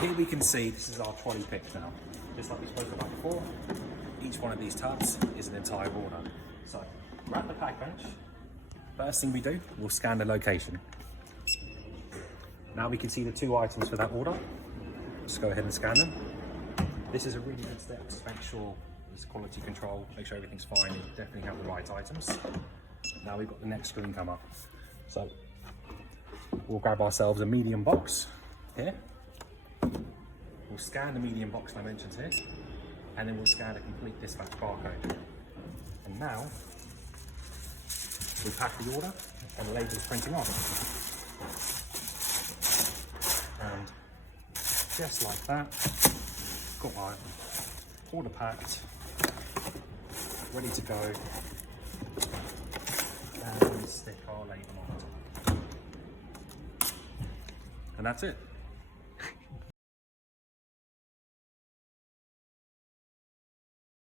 here we can see this is our trolley pick now. Just like we spoke about before, each one of these tubs is an entire order. So we're at the pack bench. First thing we do, we'll scan the location. Now we can see the 2 items for that order. Let's go ahead and scan them. This is a really good step to make sure there's quality control, make sure everything's fine, you definitely have the right items. Now we've got the next screen come up. So we'll grab ourselves a medium box here. We'll scan the medium box dimensions here, and then we'll scan a complete dispatch barcode. And now we pack the order and the label is printing off. And just like that, got my order packed, ready to go, and stick our label on it. And that's it.